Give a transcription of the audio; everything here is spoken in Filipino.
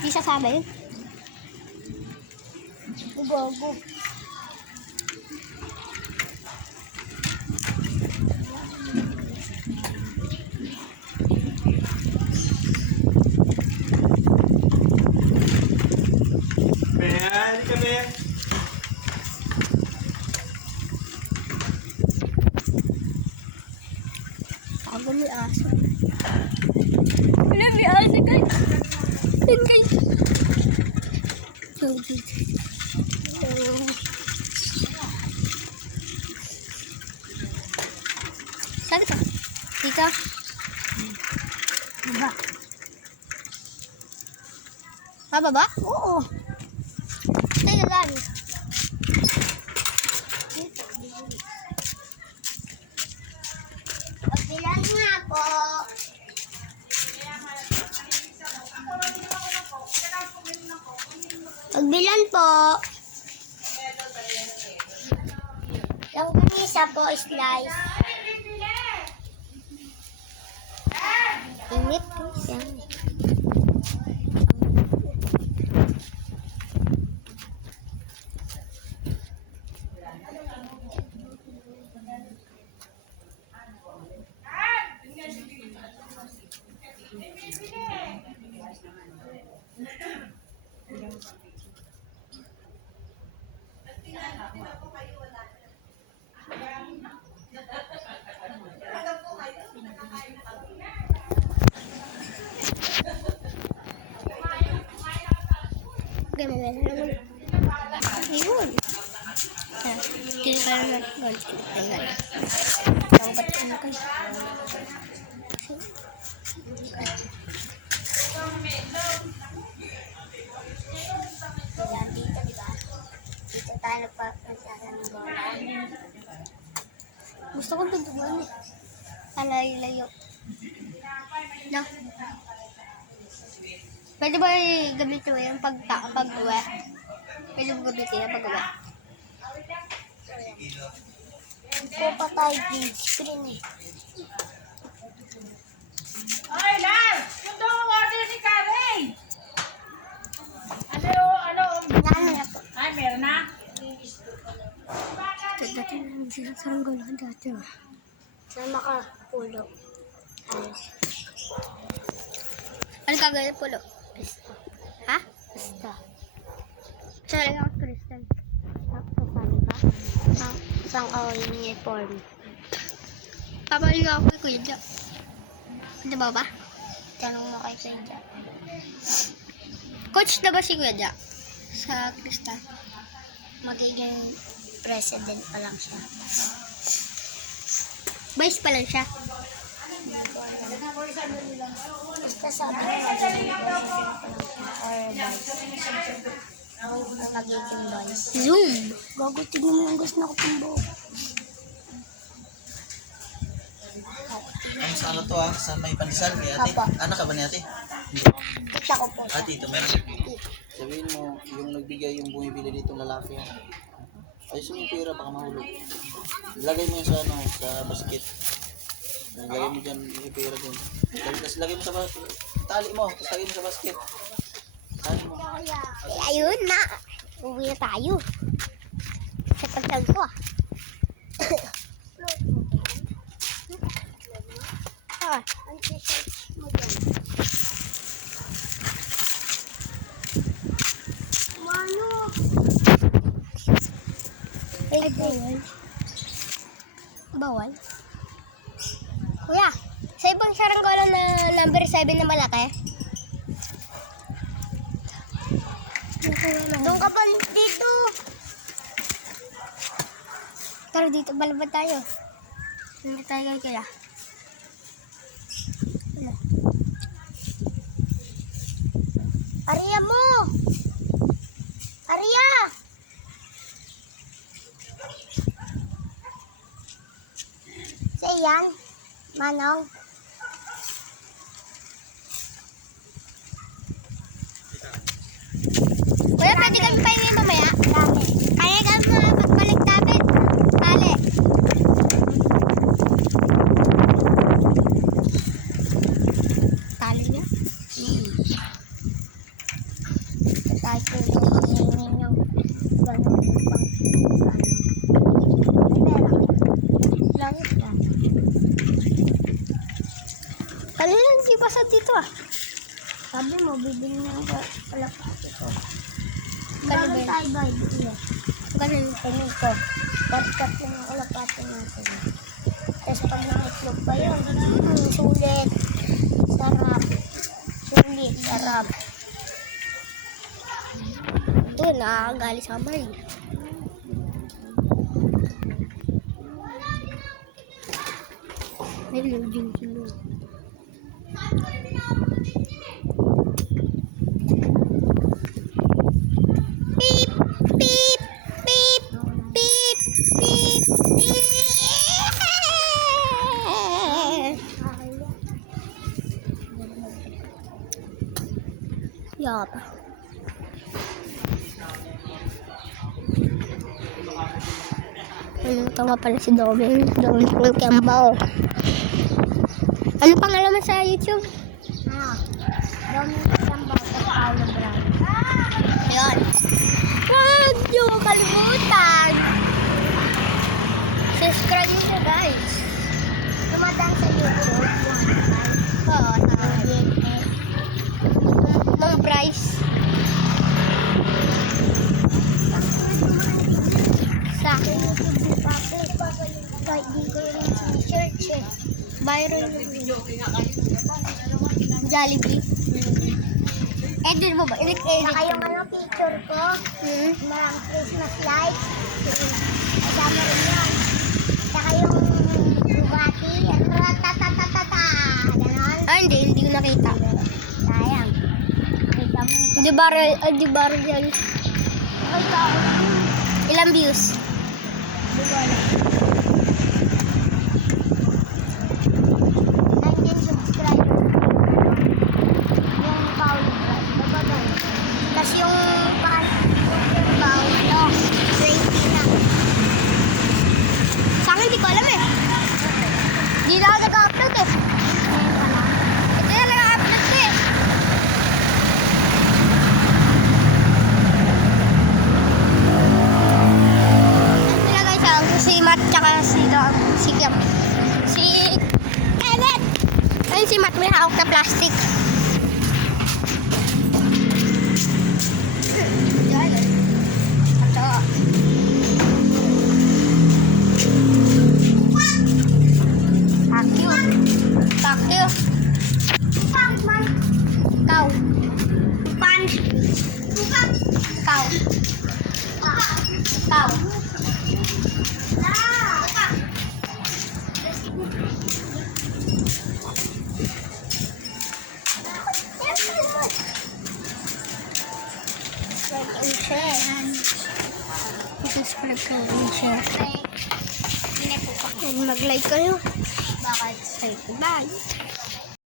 Di sasama yun. Ugo. Ako may aso. Wala, may aso guys. Yan guys. Saan ka? Dito? Baba. Baba? Oo. Sa'yo lang. Pagbilan nga po. Pagbilan po. Yung isa po slice. Init po siya. Ayun. Kinakain na. Tawag ka na kayo. Ayan, dito, diba? Dito tayo nagpapasara ng bola. Gusto ko pintuan eh. Layo-layo. No? Pwede ba gamitin mo yung pag-uwi? Pwede mo gamitin yung pag-uwi? Ito pa tayo green screen eh. Ay, Lar! Yung daw ang order si Karen! Ano? Ano na po? Ay, meron na? Dati namin sila sa Ranggolahan dati oh. Saan makapulo? Ano kagawin pulo? Pista. Ha? Pista. Sorry ako Crystal. Sasali ka? Saan ka uniform? Papalit ako kay Kuya Ja. Ano ba? Tanong mo kay Kuya Ja. Coach na ba si Kuya Ja? Sa Crystal? Magiging president pa lang siya. Vice pa lang siya. Basta sabi niya magiging vice. Zoom! Gago, tignan mo yung gusto na ko pang buo. Ang sa ano to sa may panisal ni ate. Papa. Anak ka ba ni ate? Kita ko po siya. Ate, ito meron. Sabihin mo, yung nagbigay yung bumibili dito lalaki. Ayos mo yung pera, baka mahulog. Lagay mo yun sa ano, sa basket. Lagay mo dyan yung pera dyan. Tapos lagay mo sa tali mo, tapos lagay mo sa basket. Tali mo. Ayun na. Uwi na tayo. Sa pagtag ko ah. Ang t-shirt mo dyan. Mano? Ay, bawal. Bawal? Kuya, sa ibang saranggola na number 7 na malaki? Doon ka ba dito? Tara dito, balabad tayo. Hindi tayo kaya. Aria mo! Aria! Sa iyan? Manong? Kuya, pwede kami pahingi mamaya? Dami. Kaya kami pagbalik namin. Dali. Tali niya? Sabi mo, bibili na ako kalapati ko. Bago tayo ba? Ganun. Tingin ko. Cut-cut lang ang kalapati natin. Tapos pag nangitlog pa yun, sulit. Sarap. Sulit, sarap. Ito, nakakagali sa kamay. May lugin sila. Beep, beep, beep, beep, beep, beep. Yup. Ano tama pala si Doming? Doming Kembao. Ano pangalan mo sa YouTube? Doming Kembao sa Paulo Brown. Ayan. Huwag niyo kalimutan. Subscribe niyo guys. Tumatang sa YouTube. Oo, sa DNS. Mga price. Sa akin YouTube kahit di ko rin sa church eh. Byron Jollibee. Edit mo ba? Edit. Saka yung ano, picture ko. Mga Christmas lights. Kasama rin yun. Saka yung bugatti. Ratatatatata. Ganon. Ah, hindi ko nakita. Sayang. Nakita mo. Di ba yan? Ilang views? Di ko alam. 19 subscribers. Yung Paulo Brad. Babagay. Tapos yung Paulo, 20 na. Sa akin, di ko alam eh. Di na ako nag-upload eh. Ito na nag-upload ko eh. Si Matt tsaka si Kim. Si Kenneth! Ayun si Matt, may hawak na plastic. Ito. Takyo. Takyo. Kau. Pan. Kau. Kau. Subscribe kayo and share. And mag-like kayo. Bakit? Bye.